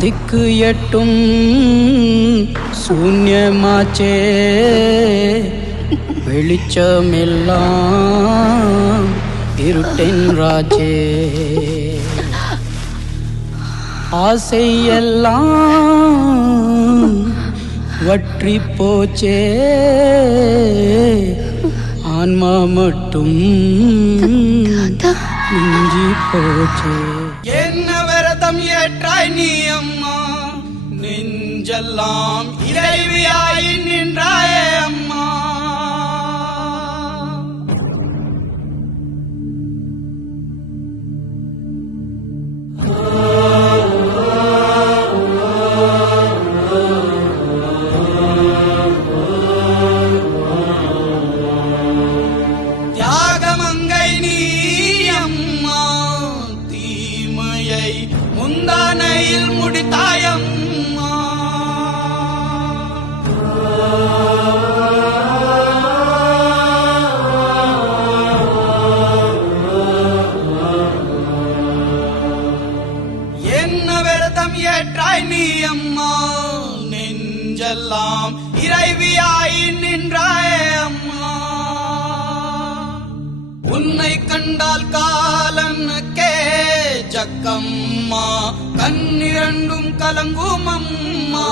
திக்கு எட்டும் சூன்யமாச்சே வெளிச்சமெல்லாம் இருட்டென்றாச்சே ஆசையெல்லாம் வற்றி போச்சே ஆன்மா மட்டும் மிஞ்சி போச்சே. என்ன விரதம் ஏற்றாய் நீ அம்மா, நெஞ்செல்லாம் இறைவியாய் நின்றாயே அம்மா. தியாகமங்கை நீ அம்மா, தீமையை முந்தானையில் முடித்தாயம்மா. என்ன விரதம் ஏற்றாய் நீ அம்மா, நெஞ்செல்லாம் இறைவியாய் நின்றாயே அம்மா. உன்னை கண்டால் காலனுக்கே ஜக்கம்மா, கண்ணிரண்டும் கலங்கும் அம்மா.